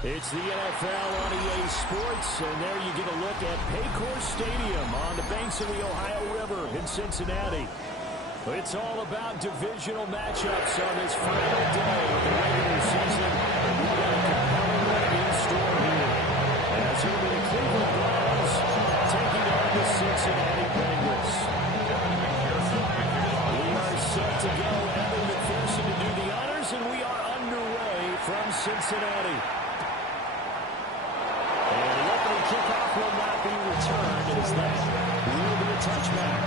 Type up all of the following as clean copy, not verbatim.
It's the NFL on EA Sports, and there you get a look at Paycor Stadium on the banks of the Ohio River in Cincinnati. It's all about divisional matchups on this final day of the regular season. We've got a compelling one in store here, as it'll be the Cleveland Browns taking on the Cincinnati Bengals. We are set to go. Evan McPherson to do the honors, and we are underway from Cincinnati. Kickoff will not be returned as that will be a touchback.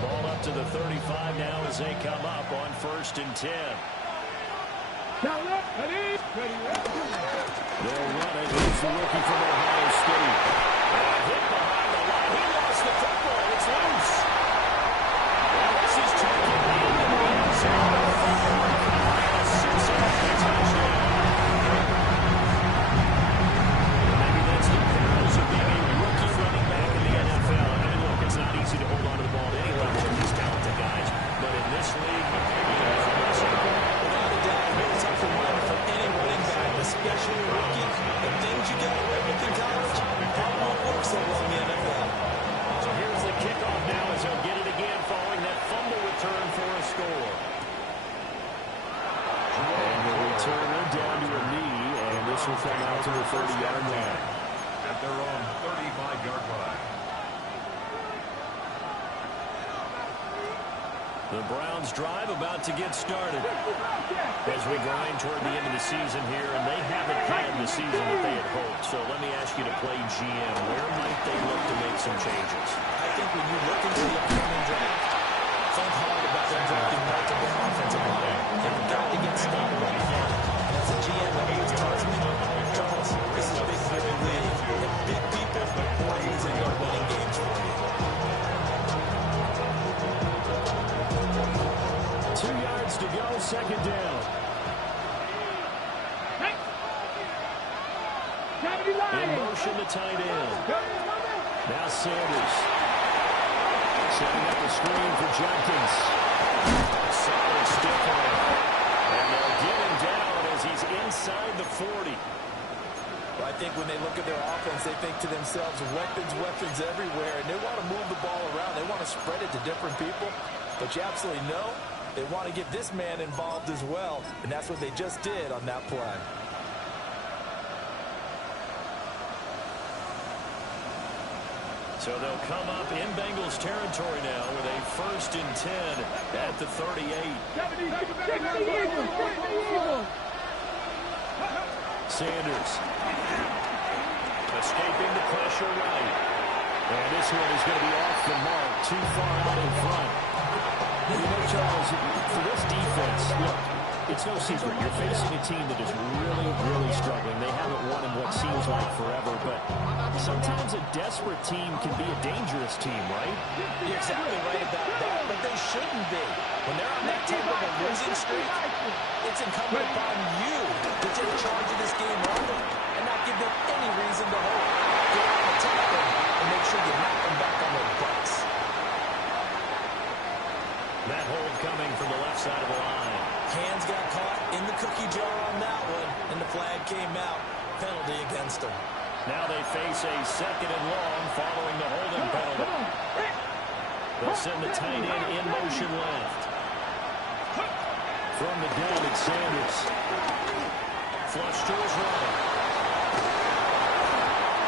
Ball up to the 35 now as they come up on 1st and 10. They'll run it. Here's the rookie from Ohio State. Hit behind the line. He lost the football. It's loose. And this is taken into the end zone. Cincinnati touchdown. Maybe that's the perils of being a rookie running back in the NFL. I mean, look, it's not easy to hold on to the ball at any level with these talented guys. But in this league, without a doubt, a real tough run for any running back, especially a rookie. The things you got to work with in college, won't work so well in the NFL. So here's the kickoff now as they'll get it again following that fumble return for a score. And the returner down to a knee, and this will come out to the 30-yard line. At their own 35-yard line. The Browns drive about to get started as we grind toward the end of the season here, and they haven't had the season that they had hoped. So let me ask you to play GM. Where might they look to make some changes? I think when you look into the upcoming draft, think hard about them drafting multiple offensive line. They've got to get started right now. And as a GM, I always tells me, Charles, this is a big league. And big people are usually going to winning games for you. 2 yards to go, 2nd down. In motion to tight end. Now Sanders. Setting up the screen for Jenkins. Solid stiff arm. And they'll get him down as he's inside the 40. Well, I think when they look at their offense, they think to themselves, weapons everywhere, and they want to move the ball around. They want to spread it to different people. But you absolutely know they want to get this man involved as well, and that's what they just did on that play. So they'll come up in Bengals territory now with a 1st and 10 at the 38. Sanders escaping the pressure right. And this one is going to be off the mark, too far out in front. You know, Charles, for this defense, look, it's no secret. You're facing a team that is really, really struggling. They haven't won in what seems like forever, but sometimes a desperate team can be a dangerous team, right? You're exactly right about that, but they shouldn't be. When they're on that type of a losing streak, it's incumbent upon you to take charge of this game early and not give them any reason to hold. Get on the top of them and make sure you knock them back on their butts. That hold coming from the left side of the line. Hands got caught in the cookie jar on that one, and the flag came out. Penalty against them. Now they face a 2nd and long following the holding penalty. They'll send the tight end in motion left. From the gun, it's Sanders. Flush to his right.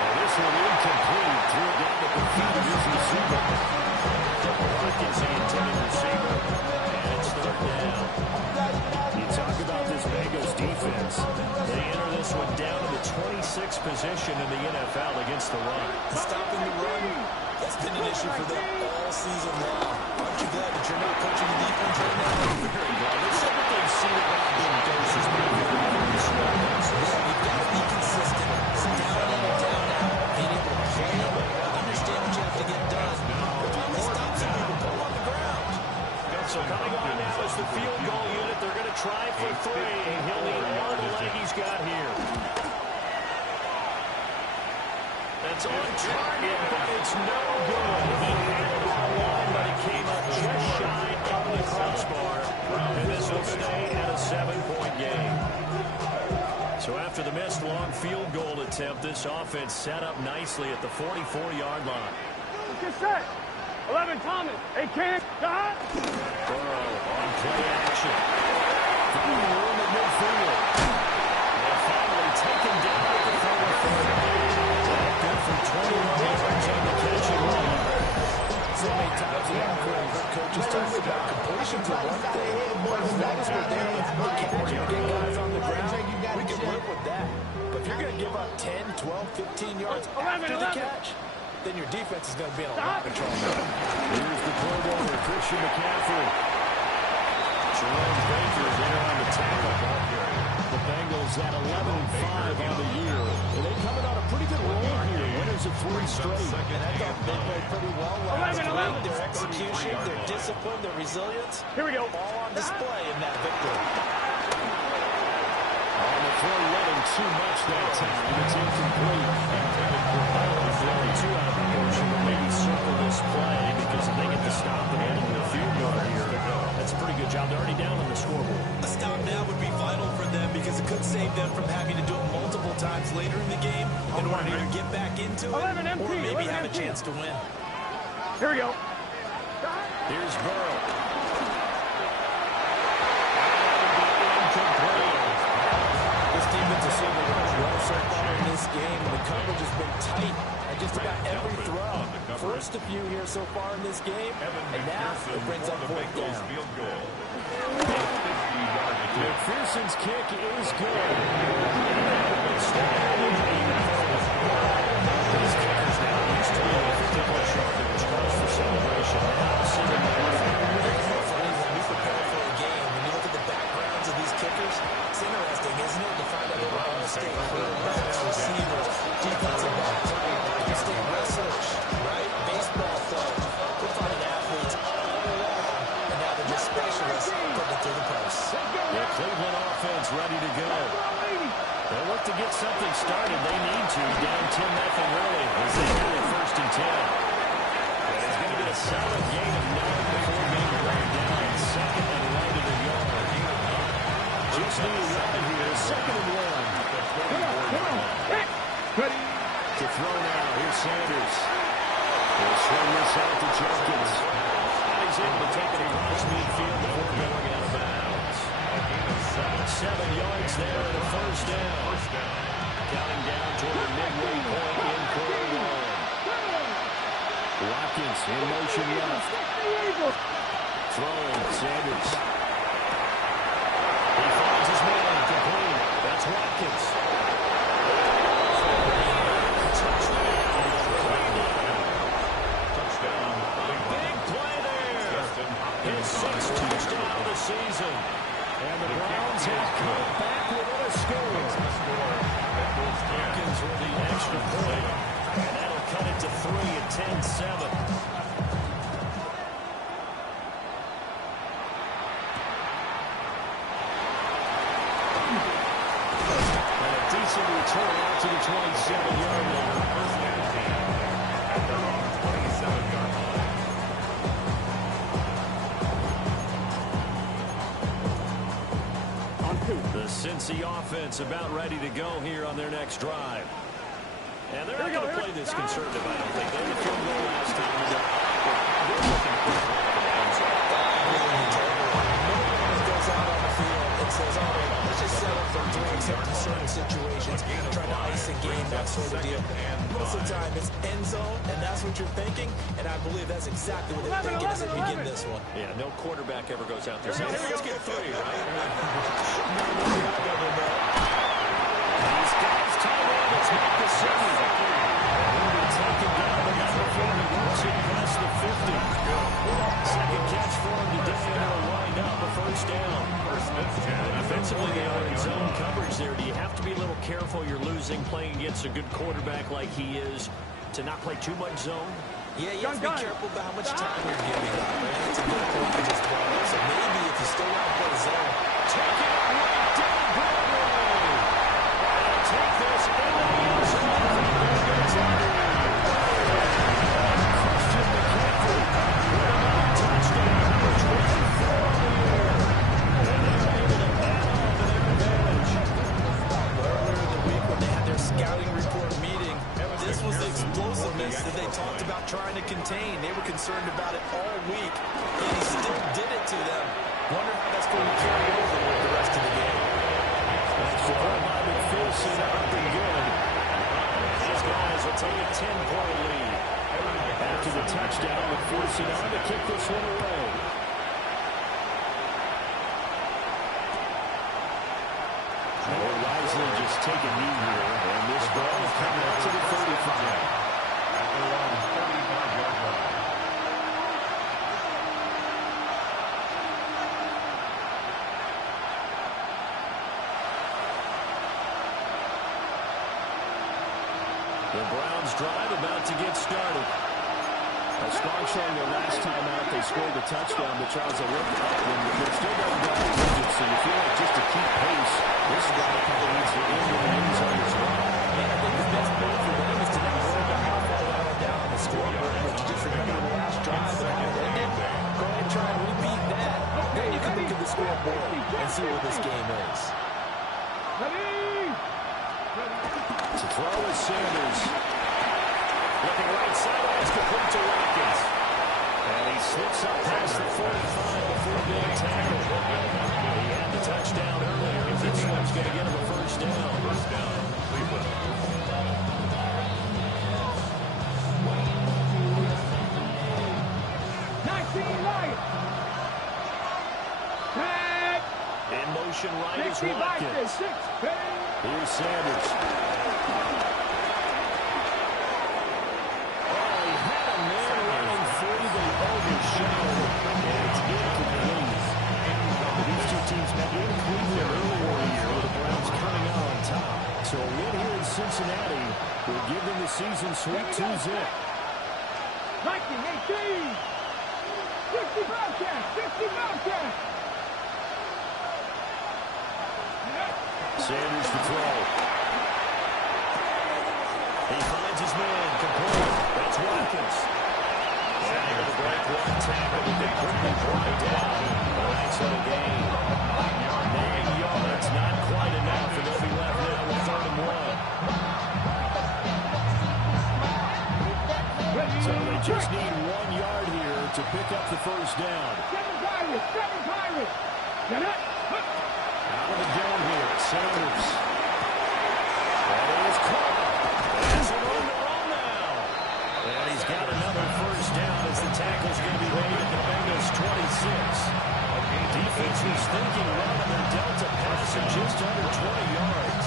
And this one incomplete. Threw it down at the feet of his receiver. Watkins, the intended receiver. And it's 3rd down. You talk about this Bengals defense. They enter this one down to the 26th position in the NFL against the run. Stopping the run, that's been an issue for them all season long. Aren't you glad that you're not coaching the defense right now? Very glad. It's something they've seen about in doses. So you've got to be consistent. It's down in and down out. Being able to play them, understand what you have to get done. Finally stop some people, pull on the ground. So coming on now is the field goal unit. They're going to try for 3. He'll need all the leg he's got here. That's on target, but it's no good. He had it on line, but it came up just shy of the crossbar. And this will stay at a 7-point game. So after the missed long field goal attempt, this offense set up nicely at the 44-yard line. Get set. 11, Thomas. Hey, Cannon. Burrow on play action. Finding room at midfield. And finally taken down at the 44. Good for 21 yards on the catch and run. So many times in our career, coaches talk about completions are one thing. As long as we're there with the catch and get guys on the ground, we can live with that. But if you're going to give up 10, 12, 15 yards after the catch, then your defense is going to be in a lot of trouble. Here's the Pro Bowler, Christian McCaffrey. Jerome Baker there on the tackle. The Bengals at 11-5 on the year. And they're coming on a pretty good roll here. Winners of 3 straight. And I thought they played pretty well last week. Their execution, their discipline, their resilience. Here we go. All on display in that victory. On the floor, running too much that time. It's incomplete. Blowing 2 out of proportion, but maybe circle this play because if they get the stop and end into a field goal here, that's a pretty good job. They're already down on the scoreboard. A stop now would be vital for them because it could save them from having to do it multiple times later in the game in order to either get back into it or maybe have a chance to win. Here we go. Here's Burrow. This defensive team has done well so far in this game, and the coverage has been tight at just about every throw. First a few here so far in this game, and now it brings up 4th down. McPherson's kick is good. These kickers now used to be a 50-plus yard that was close for celebration. Now sitting there. It's funny when we prepare for a game, when you look at the backgrounds of these kickers, it's interesting, isn't it, to find out they're Ohio State quarterbacks, receivers, defensive backs, Ohio State wrestlers, right? Baseball players, football athletes, all along, and now they're just specialists putting it through the post. The Cleveland offense ready to go. They'll look to get something started. They need to. Down 10-0 early as they get their 1st and 10. And it's going to get a solid gain of 9 before being brought down. 2nd and right of the yard. Just need right here. 2nd and 1. To throw now. Here's Sanders. He'll swing this out to Jenkins. He's able to take it across midfield before going out of bounds. 7 yards there and a 1st down. Counting down toward the midway point in quarter 1. Watkins in motion left. Throwing Sanders. He finds his man complete. That's Watkins. Big play there. His 6th touchdown of the season. And the Browns have come back with a score. Hopkins with the extra point. And that'll cut it to 3 at 10-7. And a decent return out to the 27-yard line. At their own 27-yard line. The Cincy offense about ready to go here on their next drive. And they're not going to play this conservative, I don't think. They had a field goal last time. They're looking for the end zone. Nobody goes out on the field and says, all right, let's just settle for 3 except in certain situations, trying to ice a game, that sort of deal. Most of the time, it's end zone, and that's what you're thinking, and I believe that's exactly what they're thinking as they begin this one. Yeah, no quarterback ever goes out there saying, hey, let's get 3, right? These guys tight end, it's not the center. He'll be taken down the number 40 once he past the 50. Second catch for him today, and it'll wind up a 1st down. Defensively, they are in zone coverage there. Do you have to be a little careful? You're losing playing against a good quarterback like he is to not play too much zone? Yeah, you have to be careful about how much time you're giving up. And it's a good point you just brought up. So maybe if you still want to play zone, take it right down Broadway. And take this in the end zone for the Bengals. Christian McCaffrey with another touchdown. Number 24 on the year. And they're able to add on to their advantage. Earlier in the week when they had their scouting report meeting, this was the explosiveness that they talked about trying to contain. They were concerned about it all week, and he still did it to them. Wonder how that's going to carry over with the rest of the game. That's the play by McPherson, up and good. These guys will take a 10-point lead. After the touchdown, McPherson on to kick this one away. More wisely just take a knee here, and this ball is coming out to the 35. The Browns drive about to get started. A strong showing their last time out. They scored a touchdown, but Charles, they looked up and they're still going down the digits. So you feel like just to keep pace, this guy probably needs to end in the end zone as well. And I think the best move for them is to not worry about how far they are down on the scoreboard, which you just remember the last drive that ended. Go ahead and try and repeat that. Then you can look at the scoreboard and see where this game is. To throw is Sanders. Looking right sideways, complete to Watkins. And he slips up past the 45 before being tackled. He had the touchdown earlier. This one's going to get him a first down. First down, Cleveland. In motion right is Watkins. Here's Sanders. Oh, he had a man running through the overshadowed. And it's incomplete. These two teams met in Cleveland earlier in the year with the Browns coming out on top. So a win here in Cincinnati will give them the season sweep 2-zip. 19-18. 60 Bobcats. 60 Bobcats. Sanders to throw. He finds his man, complete. That's Watkins. And able to break one tackle, but they quickly brought down. A nice little gain. 9 yards, not quite enough, and they'll be left now with 3rd and 1. So they just need 1 yard here to pick up the first down. 7 Pirates. Get it. Out of the game here, Sanders. That is caught. That's an on the run now. And he's got another first down as the tackle's going to be made at the Bengals 26. Defense was thinking run and then dealt a pass of just under 20 yards.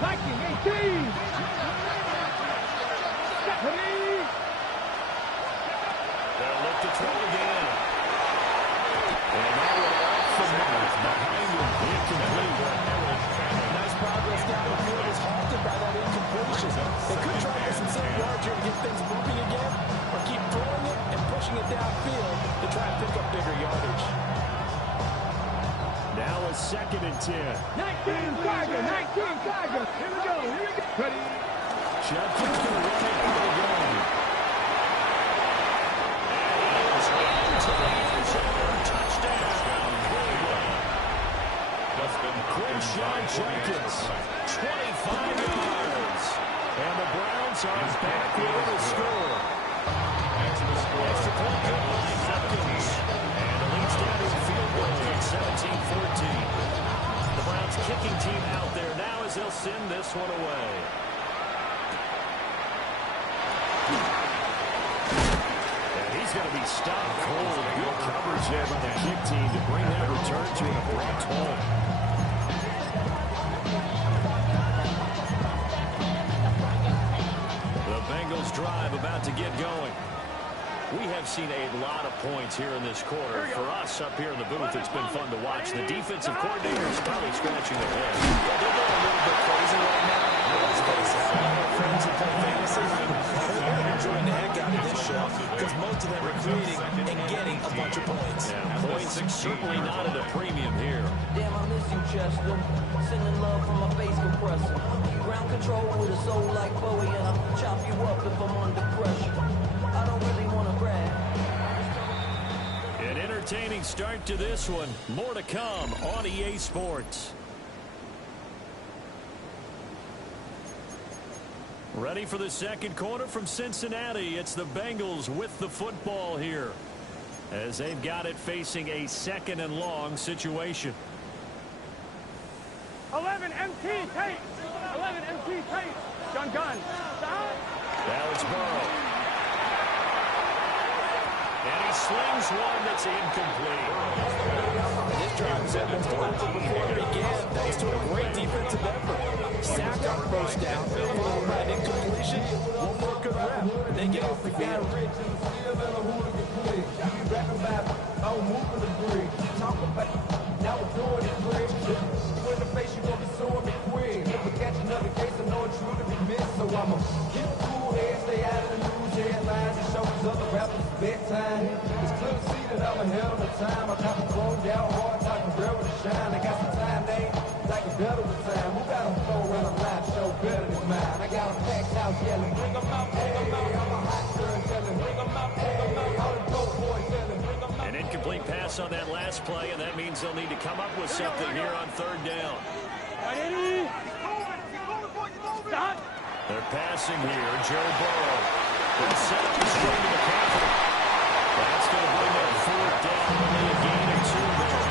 19-18. They'll look to throw again. And that one off the mark. Behind him, incomplete. Nice progress down the field is halted by that incompletion. They could try to get some 7 yards here to get things moving again, or keep throwing it and pushing it downfield to try and pick up bigger yardage. Now a 2nd and 10. 19 Tigers. Here we go. Ready. Judkins going to run it out of the game. And he's into the end zone. Touchdown, Cleveland. Quinshon Judkins, 25 yards. And the Browns are back with a score. Extra point good by Hopkins. And it leads down to a field goal at 17-14. The Browns kicking team out there now as they'll send this one away. And he's going to be stopped cold. Good coverage there by the kick team to bring that return to an abrupt halt. The Bengals drive about to get going. We have seen a lot of points here in this quarter. For us up here in the booth, it's been fun to watch. The defensive coordinator is probably scratching their head. Yeah, they're going a little bit crazy right now. Let's face it, all our friends who play fantasy, they're enjoying the heck out of this show because most of them are creating and getting a bunch of points. Yeah, points certainly not at a premium here. Damn, I miss you, Chester. Sending love from my face compressor. Ground control with a soul like Bowie, and I'll chop you up if I'm under pressure. I don't really want to brag. An entertaining start to this one. More to come on EA Sports. Ready for the second quarter from Cincinnati. It's the Bengals with the football here, as they've got it facing a second and long situation. 11 MT tape. 11 MT tape. Gun. Stop. Now it's Burrow. And he slings one that's incomplete. This drive is almost over before it began, thanks to a great defensive effort. Sack on first down, followed by an incompletion. One more good rep, and they get off the field. Now we're doing it quick. Put in the face, you gonna be suing me quick. Never catch another case, I know it's true to be missed. So I'ma keep a cool head, stay out of the news headlines, and show these other rappers it's bedtime. It's clear to see that I'm ahead of the time. I got the thrown down hard, like a rebel to shine. I got some time, they like a better with time. Who got them throw around a live show better than mine? I got a packed house yelling, bring them out, bring them out. I'm a hot girl yelling, bring them out, bring them out. All the dope boys yelling, bring them out. An incomplete pass on that last play, and that means they'll need to come up with something here on third down. Stop. They're passing here. Joe Burrow. They'll set up the screen to McCaffrey. That's going to bring up fourth down. Only a gain of 2 there.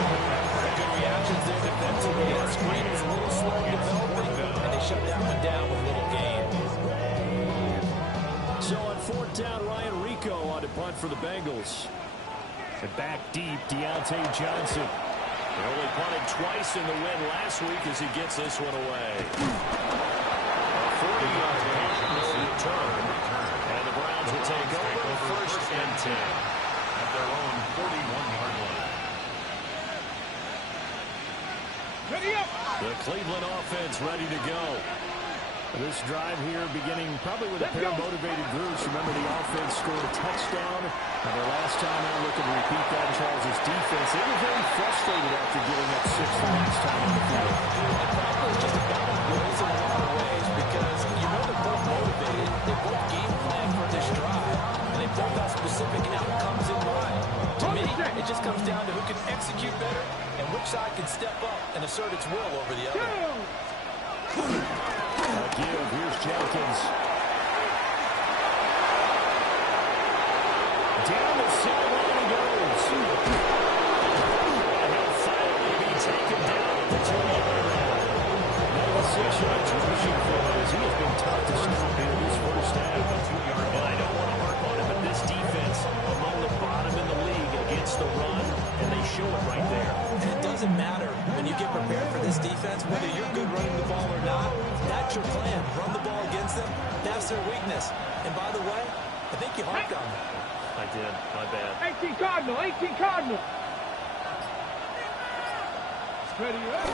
Good reactions there defensively. That screen was a little slow developing, and they shut that one down with little gain. So on fourth down, Ryan Rico on to punt for the Bengals. And back deep, Deontay Johnson. He only punted twice in the win last week as he gets this one away. A 40-yard punt, no return. And the Browns will take over first and 10. At their own 41-yard line. Ready up. The Cleveland offense ready to go. This drive here beginning probably with a pair of motivated groups. Remember, the offense scored a touchdown. And their last time out, looking to repeat that in Charles' defense. They were very frustrated after giving up 6 the last time on the field. And probably just a battle of wills in a lot of ways because you know they're both motivated. They both game plan for this drive, and they both have specific outcomes in mind. To me, it just comes down to who can execute better and which side can step up and assert its will over the other. A give. Here's Jenkins. Down the sideline he goes. And he'll finally be taken down at the 2-yard line. Now 6 yards rushing for him as he has been tough to stop here this first half. And I don't want to harp on it, but this defense among the bottom in the league against the run, and they show it right there. And it doesn't matter when you get prepared for this defense, whether you're good running the ball or not. That's your plan. Run the ball against them. That's their weakness. And by the way, I think you harped on it. I did. My bad. 18 Cardinal. 18 Cardinal. Ready up.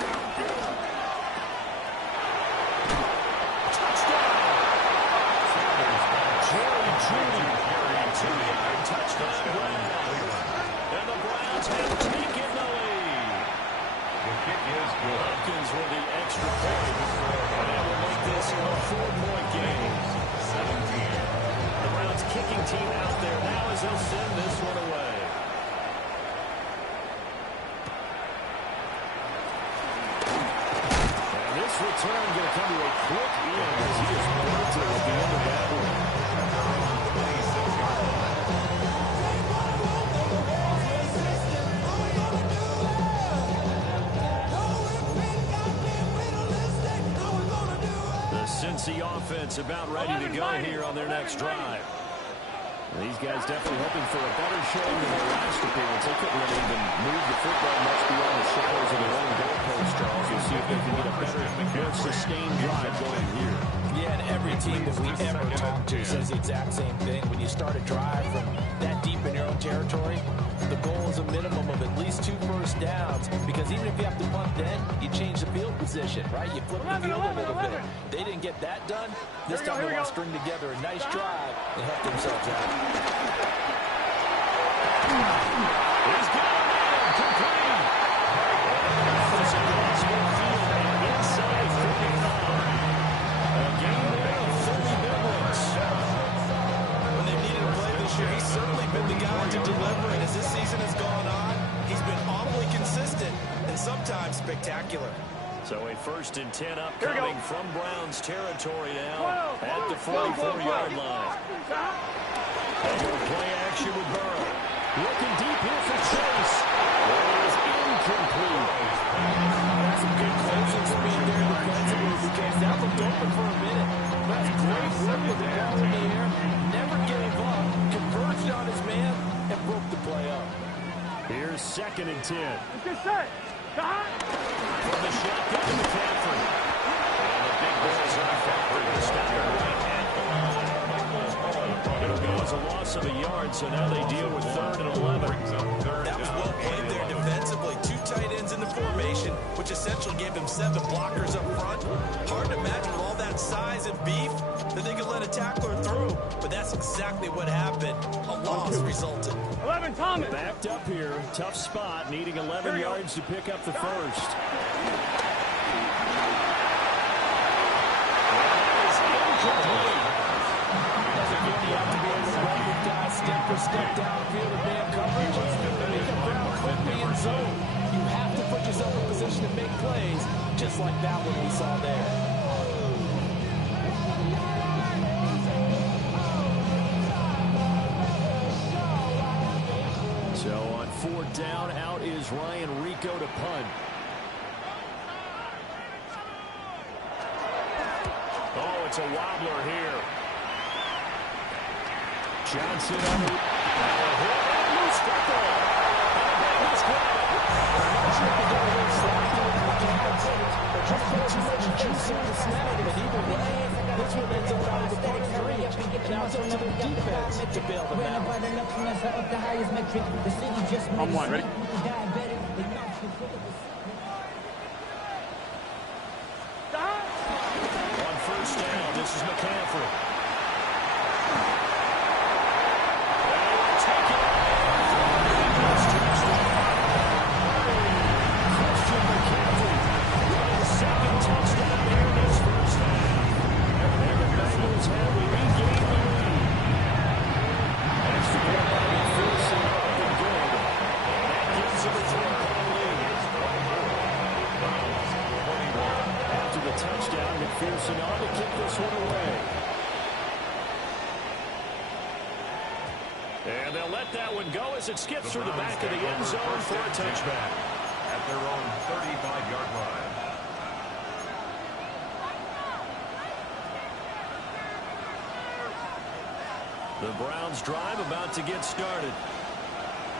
Touchdown! Jerry Jeudy. 2-yard touchdown run. And the Browns have taken the lead. The kick is good. Hopkins with the extra point. And that will make this a 4-point game. 17. The Browns kicking team out there now as they'll send this one away. And this return going to come to a quick end as he is bolted at the end of that one. 26-yard line. The Cincy offense about ready to go here on their next drive. These guys definitely hoping for a better showing than their last appearance. They couldn't really even move the football much beyond the shadows of their own goalpost, Charles. We'll see if they can get a better, more sustained drive going here. Yeah, and every team that we ever talk to says the exact same thing. When you start a drive from that deep in your own territory, the goal is a minimum of at least 2 first downs, because even if you have to punt then, you change the field position, right? You flip the field a little bit. They didn't get that done. This time they want to string together a nice drive and help themselves out. He's got it, complete. It's across midfield and inside 35. A game there of 30 minutes. When they've needed to play this year, he's certainly been the guy to deliver. And as this season has gone on, he's been awfully consistent and sometimes spectacular. So a 1st and 10 upcoming from Browns territory now at the 44-yard line. And we'll play action with Burrow. Looking deep here for Chase. It is incomplete. That's some good closing speed there defensively, because that looked open for a minute. That's great work with the ball in the air. Never gave up. Converged on his man and broke the play up. Here's 2nd and 10. Get set. From the shotgun to McCaffrey. And the big boys are McCaffrey to stop the right at the line. It'll go as a loss of a yard, so now they deal with 3rd and 11. That was well played there defensively. 2 tight ends in the formation, which essentially gave him 7 blockers up front. Hard to imagine with all that size and beef that they could let a tackler through. But that's exactly what happened. A loss resulted. 11, Thomas. Backed up here. Tough spot, needing 11 yards to pick up the first. You have to be able to run with guys step for step downfield and man coverage. Make up ground quickly in zone. You have to put yourself in position to make plays, just like that one we saw there. So on 4th down, out is Ryan Rico to punt. Oh, it's a wobbler here. Johnson on the loose football. Bengals grab it. Not sure if they're going to slide through the but just put too much juice on the snap. But either way, this one ends up out of the punter's reach. Now it's up to the defense to bail them out. I'm one, ready? On 1st down, this is McCaffrey. McPherson on to kick this one away. And they'll let that one go as it skips through the back of the end zone for a touchback. At their own 35-yard line. The Browns drive about to get started.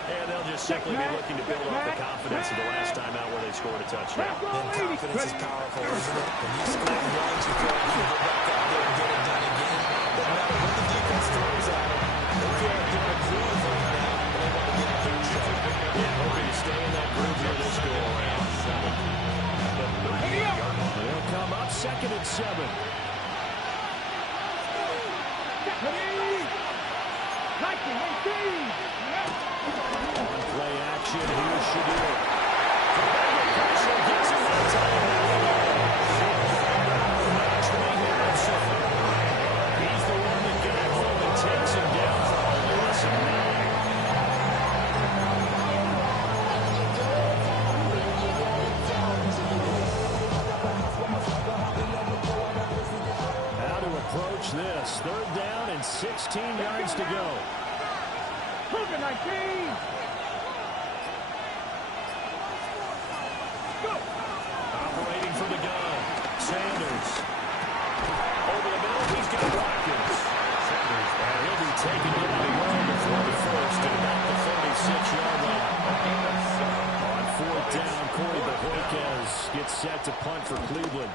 And they'll just simply be looking to build off the confidence of the last time out where they scored a touchdown. And confidence is powerful, isn't it? When you score runs, you feel like you can go back out there and get it done again. No matter what the defense throws at them, they feel like they're in a groove right now, and they want to get a third shot. Yeah, hoping to stay in that groove here this go around. They'll come up 2nd and 7. On play action, here's Shadir. Pressure gets him that time. Trey Harrison. He's the one that got home and takes him down for a loss of 9. How to approach this. 3rd down and 16 yards to go. Operating for the gun. Sanders. Over the middle, he's got Watkins. Sanders, and he'll be taken down long before the first at about the 36-yard line. On 4th down, Corey Bojorquez gets set to punt for Cleveland.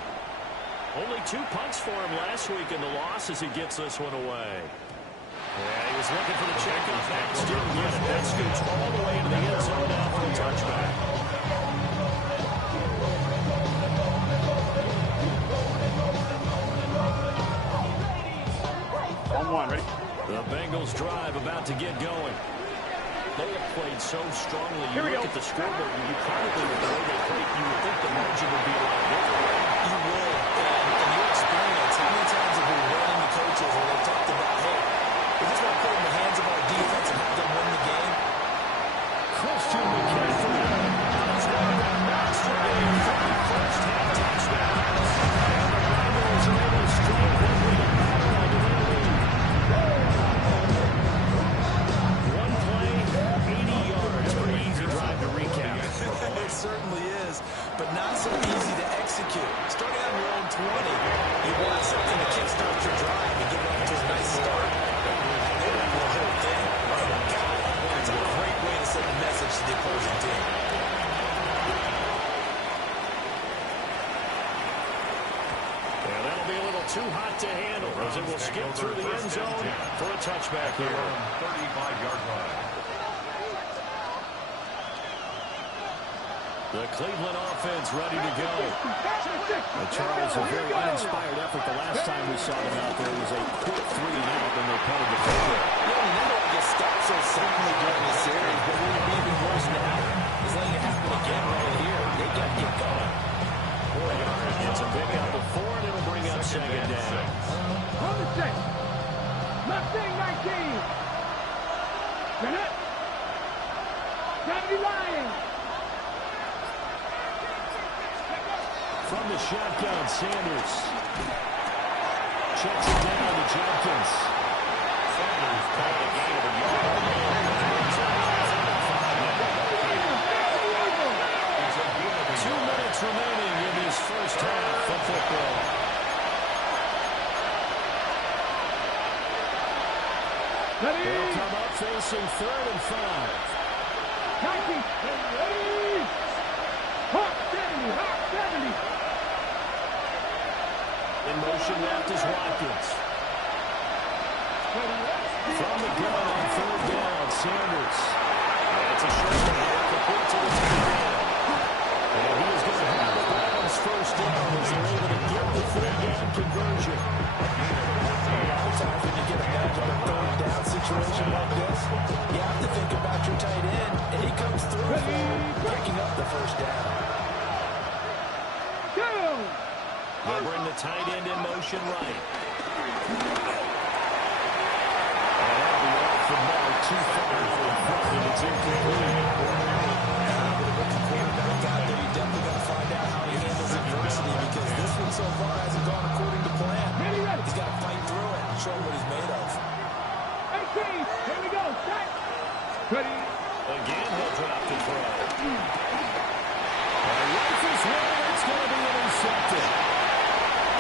Only 2 punts for him last week in the loss as he gets this one away. Yeah, he was looking for the checkoff pass. Didn't get it. That scoots all the way into the end zone now for the touchback. Ready? The Bengals drive about to get going. They have played so strongly. You look at the scoreboard, and you probably, with the way they played, you would think the margin would be a lot bigger. You would. And your experience, how many times have we run into coaches where they've talked about, hey, we just want to put it in the hands of our defense and have them win the game? Christian McCaffrey. Touchdown, monster game for the first half touchdown. And the Bengals are able to strike them with a barrel to their lead. One play, 80 yards. Pretty easy drive to recap. It certainly is, but not so easy to execute. Starting on your own 20, you want something to kickstart your drive and get off to a nice start. They ran the whole thing. Oh, God. That's a great way to send a message to the opposing team. Yeah, that'll be a little too hot to handle as it will skip through the end zone for a touchback here. 35-yard line. The Cleveland offense ready to go. Charles, a very uninspired effort the last time we saw them out there. It was a quick 3-and-out, and they punted the football. Yeah, you never want to get stopped so suddenly during the series, but it would be even worse now. Just letting it happen again right here. They got to get going. It's a pickup of 4, and it'll bring up second down. On the 6. Mustang 19. Bennett. 70 Lions. From the shotgun, Sanders. Checks it down to Jenkins. Sanders called a gain of a yard. 2 minutes remaining in this first half of football. They'll come up facing 3rd and 5. 19. Ready. Hawk 70. Hawk 70. In motion left is Watkins. From the gun on 3rd down, Sanders. That's a short one. Complete to the tight end. And he is going to have the Browns first down as they're able to get the 3rd down conversion. A lot of times when you get a magical 3rd down situation like this, you have to think about your tight end, and he comes through for you, picking up the first down. They'll bring the tight end in motion right. And that'll be off the mark, too far out in front, and it's incomplete. With a rookie quarterback out there, you definitely got to find out how he handles adversity, because this one so far hasn't gone according to plan. He's got to fight through it and show what he's made of. 18. Here we go. Set. Ready. Again, he'll drop the throw. And rifles one, it's going to be intercepted.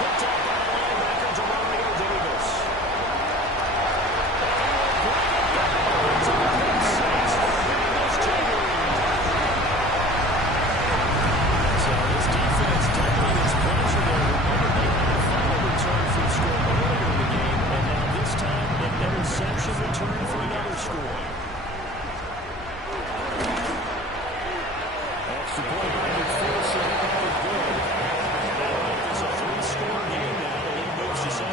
Picked up by the linebacker, Demario Davis. So this defense taking its pleasure there. Remember, they had a final return for the score earlier in the game, and now this time an interception return for another score. Extra point by McPherson. Good. It's a 3-score game now. The lead moves to 17.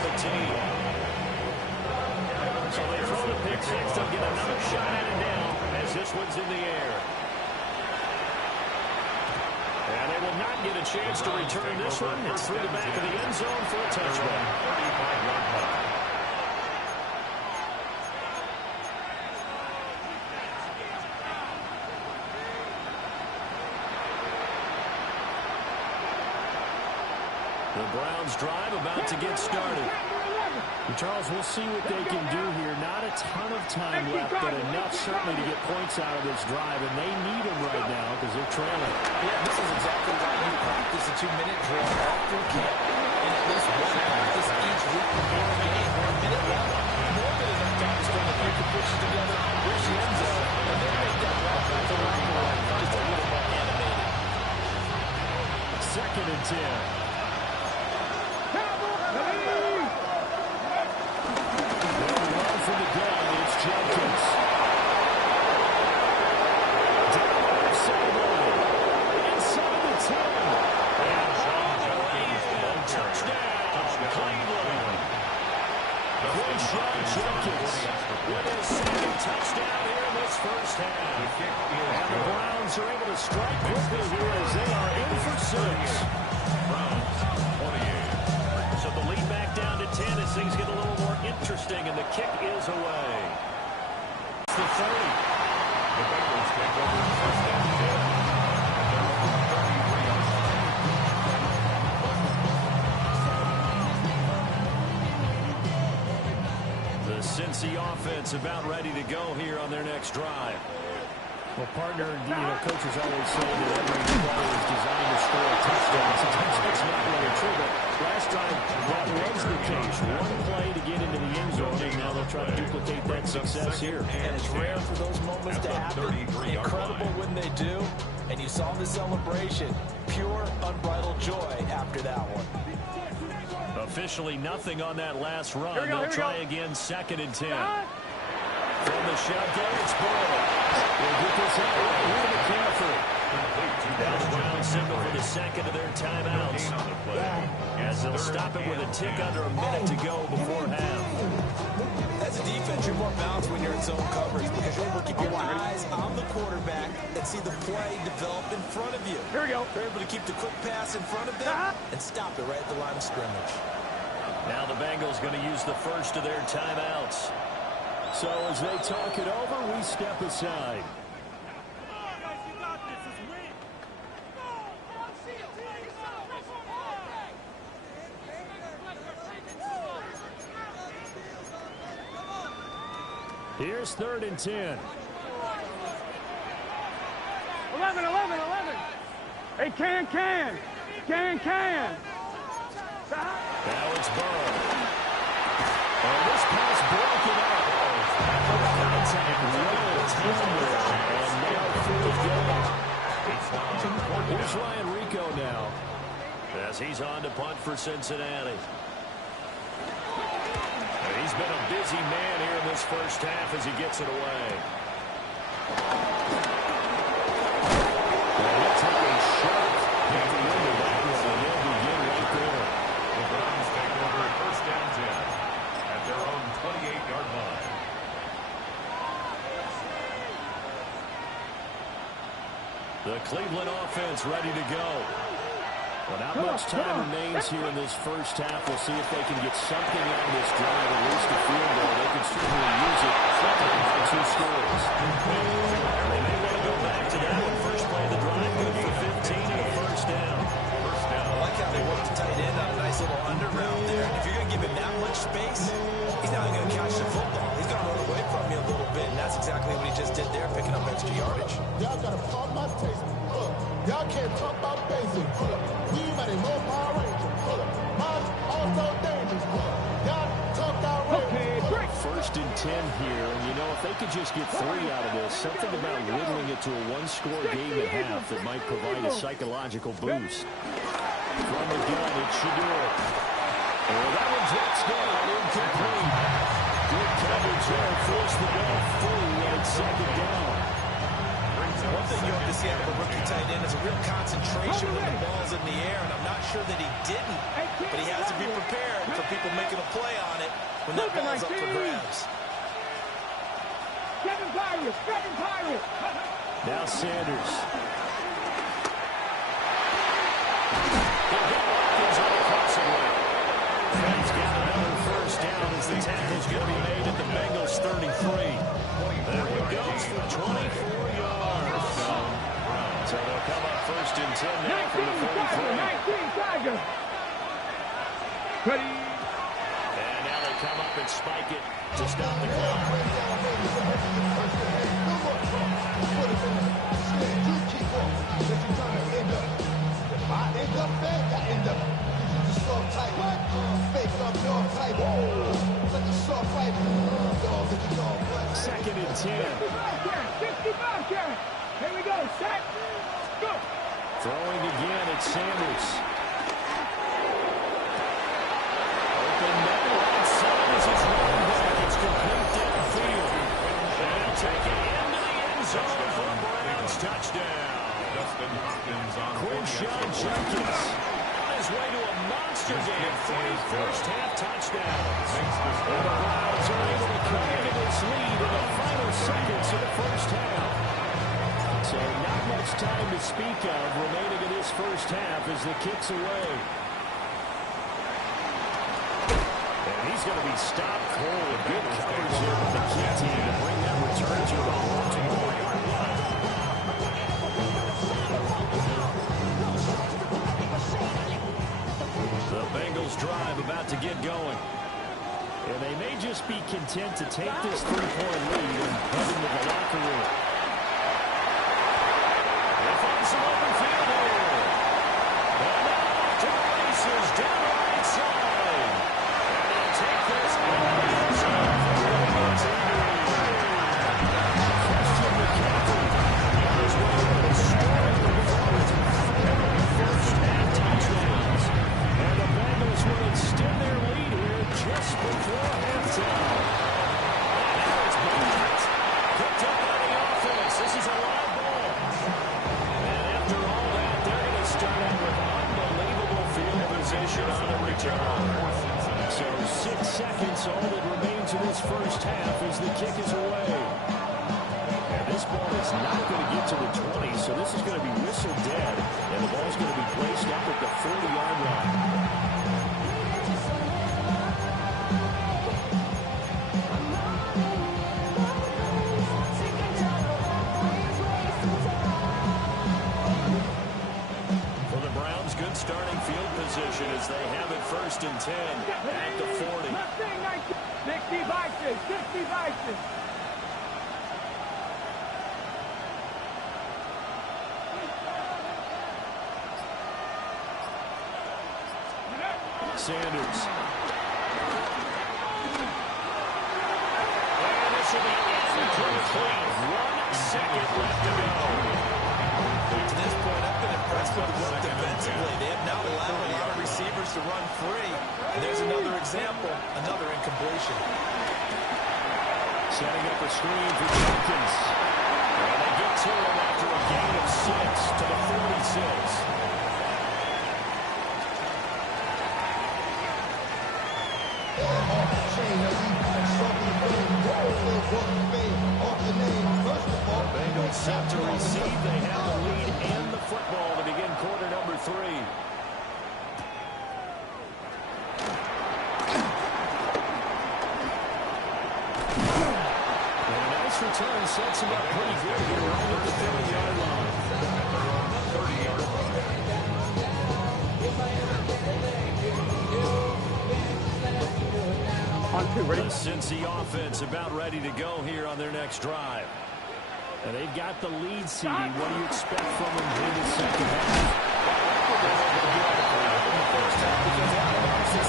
So they throw the pick six. They'll get another shot at it now as this one's in the air. And they will not get a chance to return this one. It's through the back of the end zone for a touchback. 35-yard line. The Browns drive about to get started. And Charles, we'll see what they can do here. Not a ton of time left, but enough certainly to get points out of this drive, and they need them right now because they're trailing. Yeah, this is exactly why you practice a 2-minute drill all through camp, and at least one practice each week before the game. Or a minute left, more than enough time to string a few completions together, reach the end zone, and then make that walk back around the line just a little more animated. Second second and 10. Run from the gun, it's Jenkins. Down the left sideline. Inside the 10. And all the way in. Touchdown, Cleveland. Quinshon Jenkins with his second touchdown here in this first half. And the Browns are able to strike quickly here as they are in for 6. Browns, 28. So the lead back down to 10 as things get a little more interesting, and the kick is away. It's the 30. The Bengals take over the first down 10. And they're over 33 yards. The Cincy offense about ready to go here on their next drive. Well, partner, coaches always say that every play is designed to score a touchdown. Sometimes that's not really true, but last time that was the case. One play to get into the end zone, and now they'll try to duplicate that success here. And it's rare for those moments to happen. Incredible when they do. And you saw the celebration. Pure, unbridled joy after that one. Officially nothing on that last run. They'll try again, second and 10. From the shotgun, it's Burrow. We'll get this out right here to McCaffrey. Now the Browns signal for the second of their timeouts, as they'll stop it with a tick under a minute to go before half. As a defense, you're more balanced when you're in zone coverage because you're able to keep your eyes on the quarterback and see the play develop in front of you. Here we go. You're able to keep the quick pass in front of them and stop it right at the line of scrimmage. Now the Bengals going to use the first of their timeouts. So as they talk it over, we step aside. Here's third and 10. 11. Hey, can. Now it's Burrow. And this pass broken up. Here's Ryan Rico now, as he's on to punt for Cincinnati. He's been a busy man here in this first half as he gets it away. He'll take a shot at the end of that one, and they'll begin right there. The Browns take over at first down 10 at their own 28-yard line. The Cleveland offense ready to go. Well, not much time remains here in this first half. We'll see if they can get something out of this drive, at least a field goal. They can certainly use it for 2 scores. They may want to go back to that one. First play of the drive, good for 15 and a first down. I like how they worked the tight end on a nice little under route there. And if you're going to give him that much space, he's not even going to catch the football. He's going to run away from you a little bit, and that's exactly what he just did there, picking up extra yardage. Y'all got to pump my taste. Y'all can't talk about basic. We might as well Power Ranger. Mine's also dangerous. Y'all talk about Okay, first and 10 here, and if they could just get 3 out of this, something about whittling it to a 1-score game at half that might provide a psychological boost. From the gun, it should do it. Well, that one drops down, incomplete. Good coverage there, forced the ball free, and it's second down. One thing you have to see out of a rookie tight end is a real concentration when the ball's in the air, and I'm not sure that he didn't, but he has to be prepared for people making a play on it when that ball's up for grabs. Kevin Pirates. Now Sanders. He's got another first down as the tackle's going to be made at the Bengals 33. That one goes for 24 yards. So they'll come up first and 10 now from the 43. 19 Tiger. Ready. And now they come up and spike it to stop the clock. Second and 10. 65 carry. Here we go. Set. Go. Throwing again, it's Sanders. Open middle, right side as he's running back. It's complete downfield. And he'll take it into the end zone for a Browns touchdown. Justin Hopkins on Quinshon Jenkins on his way to a monster game. 3 first-half touchdowns. And the Browns are able to come into this lead in the final seconds of the first half. So not much time to speak of remaining in this first half as the kick's away. And he's going to be stopped cold. Good coverage there with the key team to bring that return to about 1-yard line. The Bengals drive about to get going. And they may just be content to take this 3-point lead and head into the locker room. They find some open field here. And now off to the races down the right side. And they'll take this into the end zone for the Bengals. Christian McCaffrey on his way to a scoring performance. 3 first-half touchdowns. And the Bengals will extend their lead here just before halftime. And now it's blocked. Picked up by the offense. This is a live ball. And after all that, they're going to start out with unbelievable field position on the return. So 6 seconds, all that remains in this first half as the kick is away. And this ball is not going to get to the 20, so this is going to be whistled dead. And the ball's going to be placed up at the 40-yard line. Starting field position as they have it 1st and 10 at the 40. 60 vices, 60 vices. Sanders. And this will be incomplete. 1 second left to go. To this point, I've been impressed with the work defensively. They have now allowed a lot of receivers to run free. And there's another example, another incompletion. Setting up a screen for Jenkins. And they get to him after a gain of 6 to the 46. Bengals set to receive. They have the lead and the football to begin quarter number 3. And a nice return sets him up pretty good here right at the 30-yard line. 30-yard On 2, ready? The Cincy offense about ready to go here on their next drive. And they've got the lead seeding. What do you expect from them in the second half?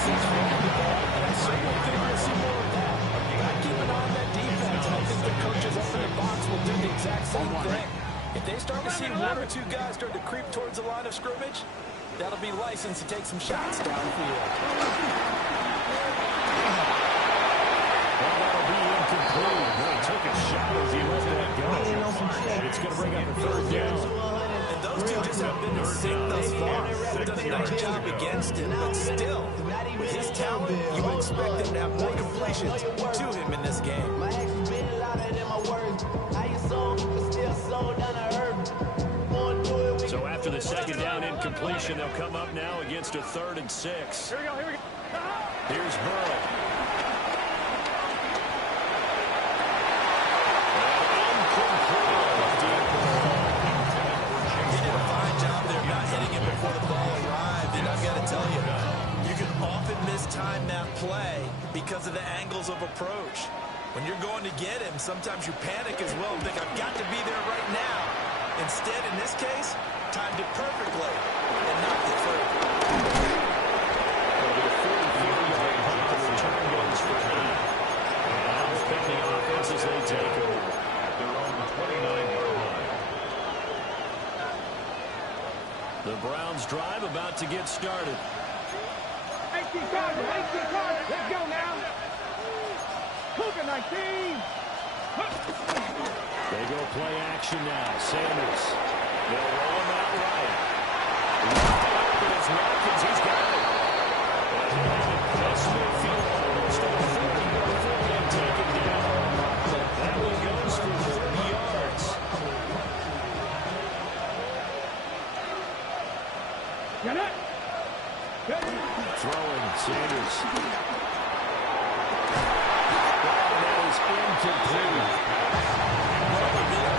I certainly think we'll see more of that. You got to keep an eye on that defense, and I think the coaches up in the box will do the exact same thing. If they start to see 1 or 2 guys start to creep towards the line of scrimmage, that'll be license to take some shots downfield. Incomplete. He took a shot as he let that go. And it's going to bring up a 3rd down. And those two just have been in sync thus far. They've done a nice job against him, but still, with his talent, you would expect them to have more completions to him in this game. So after the 2nd down incompletion, they'll come up now against a 3rd and 6. Here we go, here we go. Here's Burrow. Time that play because of the angles of approach. When you're going to get him, sometimes you panic as well and think, I've got to be there right now. Instead, in this case, timed it perfectly and knocked it through. The return goes for him. And now the offense as they take over at their own 29-yard line. The Browns drive about to get started. 18 Carter, 18 Carter. Let's go now. Cougar 19. They go play action now. Sanders. They'll roll him out right. Open is Watkins. He's got it. That's midfield almost at 30 before they take it down. That one goes for 30 yards. Get it. Throwing Sanders. That is incomplete. Well, the middle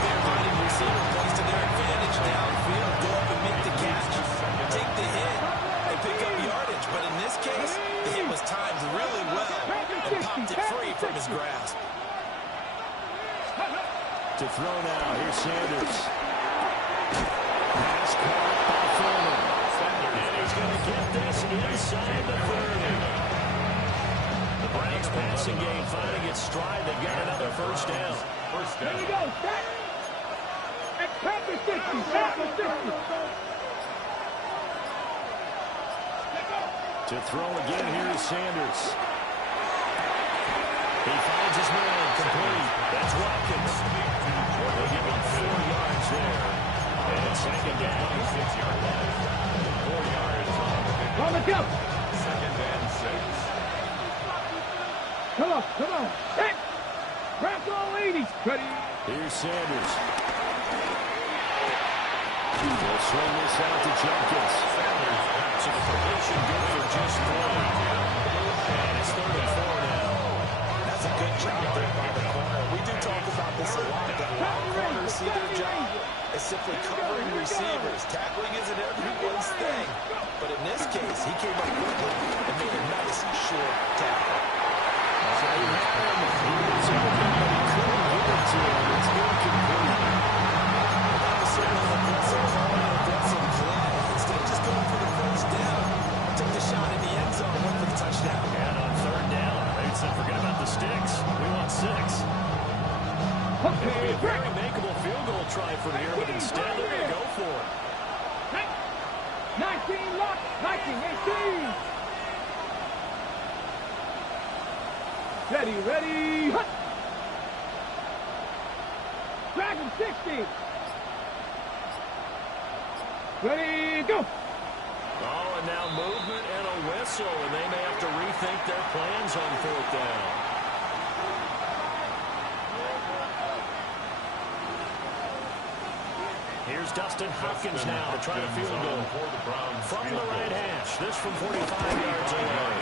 receiver plays to their advantage downfield. Go up and make the catch. Take the hit and pick up yardage. But in this case, the hit was timed really well and popped it free from his grasp. To throw now. Here's Sanders. Pass caught by Foreman. And he's going to get this inside the 30. The Browns passing game finding its stride. They've got another first down. Here we go. Back. Back to 60. Back to 60. To throw again, here is Sanders. He finds his man, complete. That's Watkins. They give him 4 yards there. And second down. 6-yard line. 4 yards. On the jump. Second and 6. Come on, come on. Hey. Wrap all 80. Ready. Here's Sanders. They'll swing this out to Jenkins. Sanders to the completion, good for just 3. And it's 3rd and 4 now. That's a good job there by the corner. We do talk about this a lot. That a lot of corners see their job as simply covering receivers. Tackling isn't everyone's thing. But in this case, he came up quickly and made a nice, short tackle. So he had him. He was open, but he couldn't get it to him. It's incomplete. That was certainly an aggressive call and an aggressive play. Instead of just going for the first down, took the shot in the end zone, went for the touchdown. And on 3rd down, they said forget about the sticks. We want 6. It would be a very makeable field goal try from here, but instead they're going to go for it. 19 lock. 19, 18. Ready, ready. Hut. Dragon 60. Ready, go. Oh, and now movement and a whistle, and they may have to rethink their plans on 4th down. Here's Dustin Hopkins now to try to field goal. From the right hash, this from 45 yards away.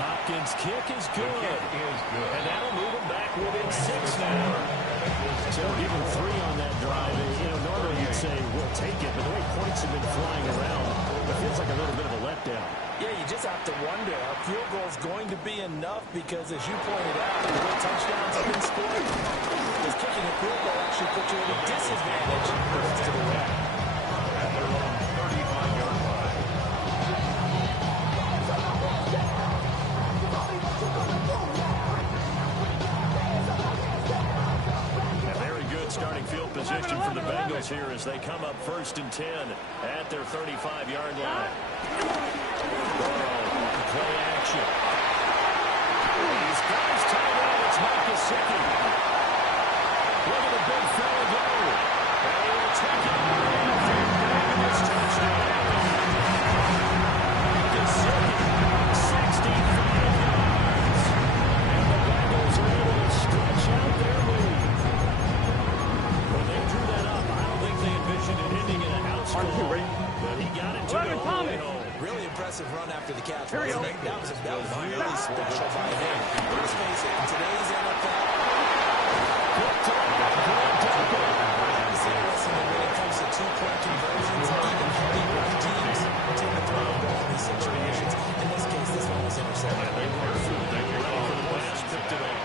Hopkins' kick is good. And that'll move him back within 6 now. So give him 3 on that drive. You know, normally you'd say, we'll take it, but the way points have been flying around, it feels like a little bit of a letdown. Yeah, you just have to wonder, are field goals going to be enough? Because as you pointed out, the way touchdowns have been scored, does kicking a field goal actually put you at a disadvantage the rest of the way? At their own 35-yard line. A very good starting field position for the Bengals here as they come up 1st and 10 at their 35-yard line. Play action. He's got his tight end. It's Mike Gesicki. Look at the big fella go. And he will take it and this touchdown. Gesicki, 65 yards. And the Bengals are able to stretch out their lead. When they drew that up, I don't think they envisioned it ending in a house call. But he got it to go all the way home. Really impressive run after the catch, wasn't it? That was really special by him. Let's face it, in today's NFL, when it comes to 2-point conversions, even heavy run teams tend to throw the ball in these situations. In this case, this one was intercepted. They were ready for the last pick today.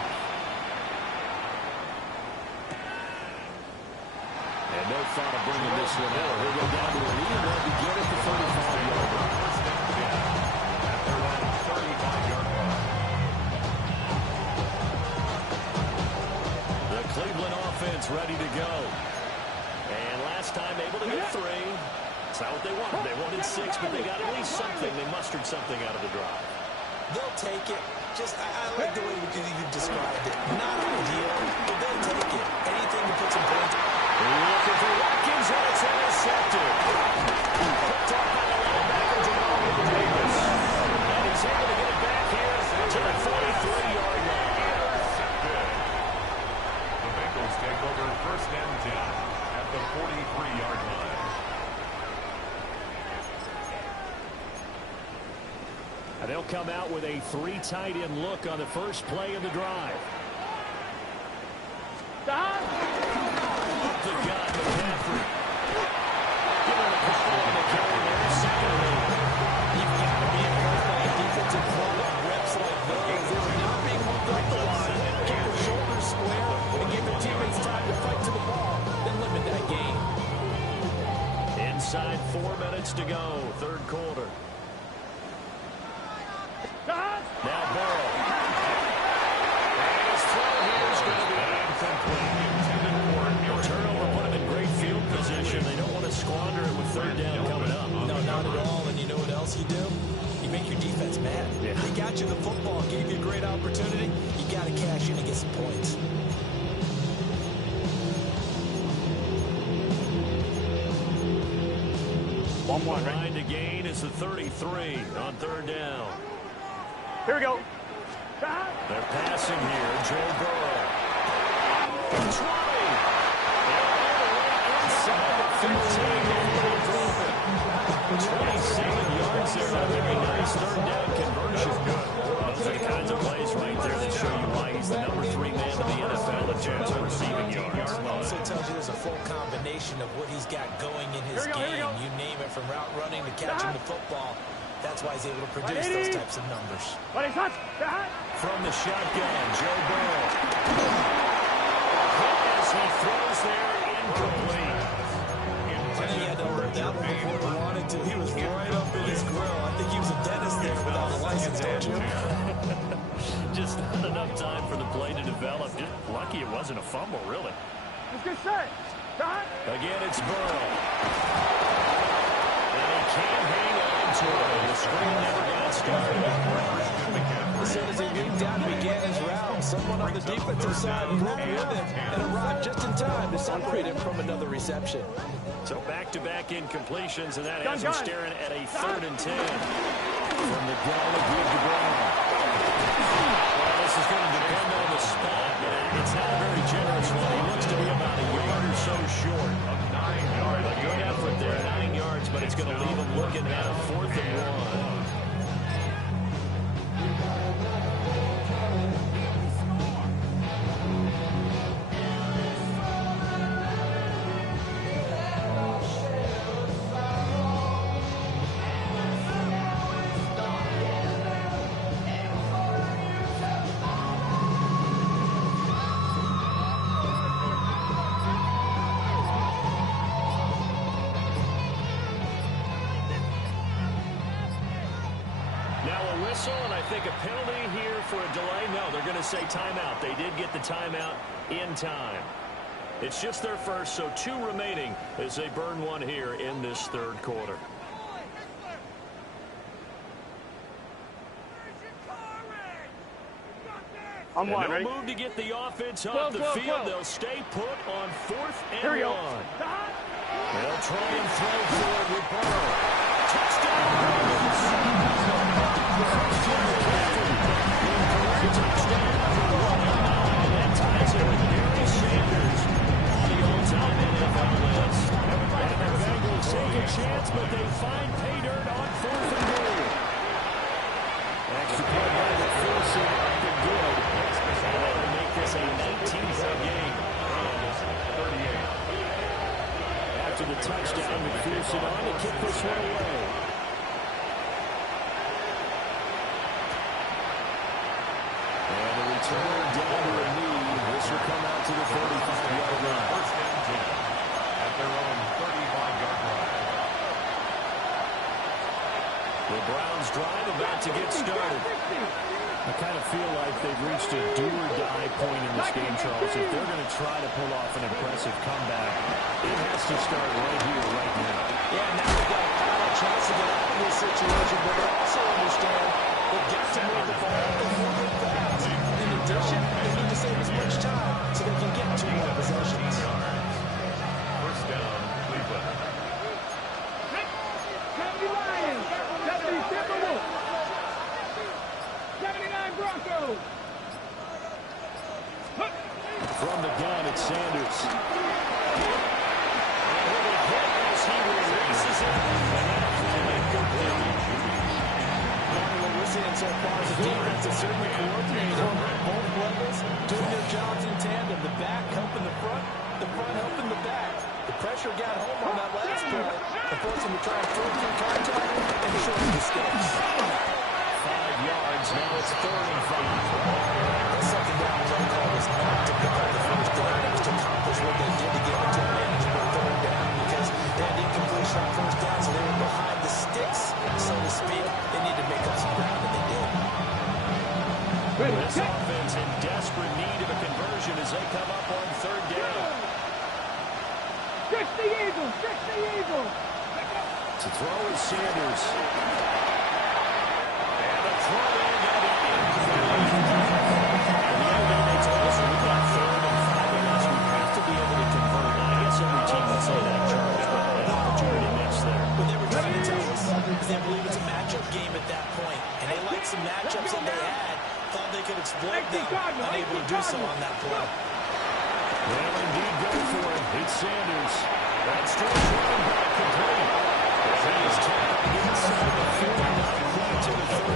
And no thought of bringing this one out. He'll go down to the lead and they'll begin at the 35-yard line. Cleveland offense ready to go. And last time able to get 3. It's not what they wanted. They wanted 6, but they got at least something. They mustered something out of the drive. They'll take it. I like the way you described it. Not ideal, but they'll take it. Anything to put some points. Looking for Watkins, and it's intercepted. Picked up by the linebacker, Jamal Davis. And he's able to get it back here to the 43-yard line. Intercepted. The Bengals take over first and 10 at the 43-yard line. And they'll come out with a 3 tight end look on the first play of the drive. Stop. Up the gun, McCaffrey. Giving the ball on the carry there, second lead. You've got to be impressed by a defensive front on reps like those. They were not being moved up the line. Keep their shoulders square and give their teammates time to fight to the ball. Then limit that gain. Inside 4 minutes to go, third quarter. Now Burrow. And his throw here is going to be incomplete. No turnover put him in great field position. They don't want to squander it with third down coming up. No, not at all. And you know what else you do? You make your defense mad. Yeah. They got you the football, gave you a great opportunity. You got to cash in and get some points. Line to gain is the 33 on third down. Here we go. They're passing here. Joe Burrow. 20. And all the way inside the 15. 27 yards there. A very nice third down conversion. Those are the kinds of plays right there that show you why he's the number 3 man in the NFL in terms of receiving yards. Also tells you there's a full combination of what he's got going in his game. You name it, from route running to catching the football. That's why he's able to produce those types of numbers. From the shotgun, Joe Burrow. As he throws there, incomplete. He had to hold that one before he wanted to. He was right up in his grill. I think he was a dentist there without a license, don't you? Just not enough time for the play to develop. Just lucky it wasn't a fumble, really. Again, it's Burrow. And he can't hang on to it. The screen never got started. As soon as he leaped out and began his route, someone on the defensive side broke with him and arrived just in time to separate him from another reception. So back-to-back incompletions, and that has him staring at a 3rd and 10. From the gun, give to Brown. Well, this is going to depend on the spot, but it's not a very generous one. He looks to be about a yard or so short of 9 yards. A good effort there, 9 yards, but it's going to leave him looking at a 4th and 1. And I think a penalty here for a delay. No, they're going to say timeout. They did get the timeout in time. It's just their first, so 2 remaining as they burn 1 here in this third quarter. I'm one, they'll ready? move to get the offense off the field. They'll stay put on 4th and 1. They'll try and throw forward with Burrow. Touchdown, Bengals. Touchdown number 109. That ties it with Barry Sanders on the all-time NFL list. And the Bengals take a chance, but they find pay dirt on 4th and goal. Extra point by the Wilson up and good. And that'll make this a 19-point game. 38. After the touchdown, McPherson on to kick this one away. And the return down to a knee. This will come out to the 45-yard line. First and 10 at their own 35-yard line. The Browns drive about to get started. I kind of feel like they've reached a do-or-die point in this game, Charles. If they're going to try to pull off an impressive comeback, it has to start right here, right now. Yeah, now defense is certainly coordinated. Both levels doing their jobs in tandem. The back helping the front helping the back. The pressure got home on that last play. The forcing to try and throw through contact and shorten the sticks. 5 yards, now it's 3rd and 5. The second down play call was not to pick up the first down. It was to accomplish what they did to get into a manageable 3rd down because they had incompletion on 1st down, so they were behind the sticks, so to speak. They needed to make up some ground, and they did. This offense in desperate need of a conversion as they come up on 3rd down. Fix the Eagles! Fix the Eagles! To throw is Sanders. And a throw in going to be incomplete. And the other thing they told us, we've got 3rd and 5 in us. We have to be able to convert. And I guess every team would say that, Charles, but an opportunity missed there. But they were trying to tell us because they believe it's a matchup game at that point. And they liked some matchups that they had. Thought they could exploit them. Unable to do so on that play. Well, indeed, go for it. It's Sanders. That's still running back complete. He is tackled inside the 49, clean to the 35.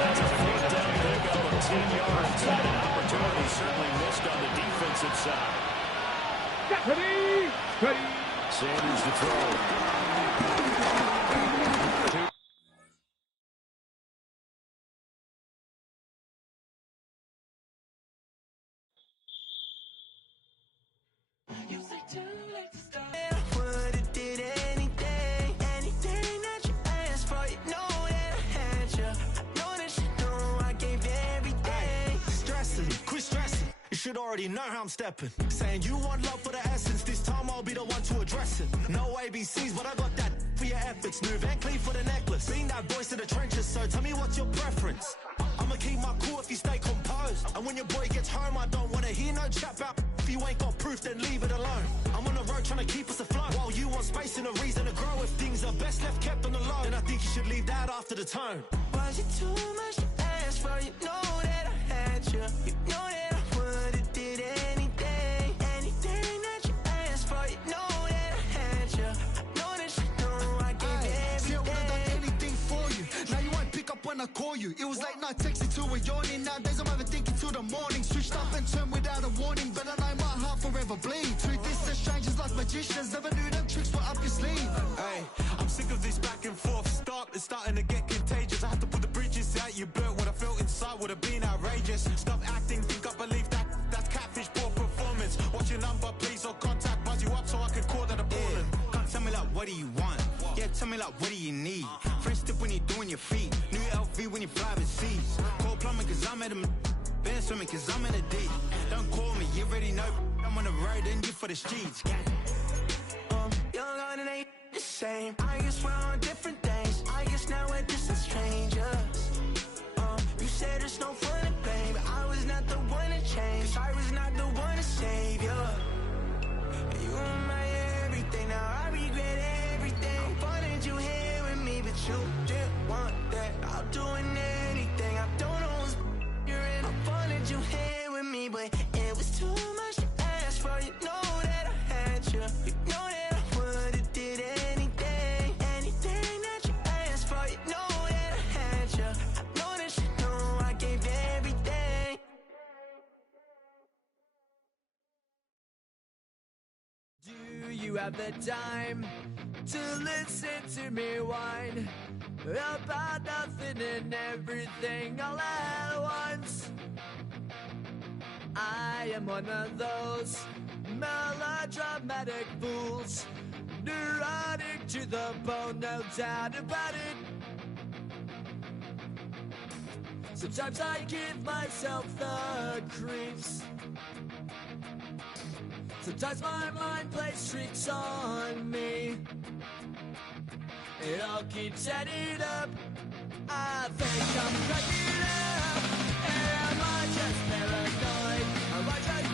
That's a 4th down pickup of 10 yards. And an opportunity certainly missed on the defensive side. Ready! Sanders to throw. Should already know how I'm stepping. Saying you want love for the essence, this time I'll be the one to address it. No ABCs, but I got that for your efforts. New Van Cleef for the necklace. Being that voice of the trenches, so tell me what's your preference. I'ma keep my cool if you stay composed. And when your boy gets home, I don't wanna hear no chat about if you ain't got proof, then leave it alone. I'm on the road trying to keep us afloat. While you want space and a reason to grow. If things are best left kept on the low, then I think you should leave that after the tone. Was it too much to ask for? You know that I had you. You know that when I call you, it was late night texting to a yawning. Nowadays I'm overthinking till the morning. Switched up and turned without a warning, but I know my heart forever bleed. Truth is, they're strangers like magicians. Never knew them tricks were up your sleeve. Hey, I'm sick of this back and forth. It's starting to get contagious. I had to put the bridges out you built. What I felt inside would have been outrageous. Stop acting, think I believe that. That's catfish, poor performance. Watch your number, please, or contact. Buzz you up so I can call that a ballin'. Can't tell me like, what do you want? Yeah, tell me like, what do you need? Fresh tip when you're doing your feet. New LV when you fly overseas. Call plumbing cause I'm at a been swimming cause I'm in a deep. Don't call me, you already know. I'm on the road and you for the streets. Young on and ain't the same. I guess we're on different things. I guess now we're distant strangers. You said there's no fun to blame, but I was not the one to change. Cause I was not the one to save you. You were my everything, now I regret everything. I wanted you here with me, but you didn't want that. I'm doing anything, I don't know what's you're in. I wanted you here with me, but it was too much to ask for. You know that I had you. You know that I would've did anything, anything that you asked for. You know that I had you. I know that you know I gave everything. Do you have the time to listen to me whine about nothing and everything all at once? I am one of those melodramatic fools, neurotic to the bone, no doubt about it. Sometimes I give myself the creeps. Sometimes my mind plays tricks on me. It all keeps adding up. I think I'm cracking up. Am I just paranoid? Am I just...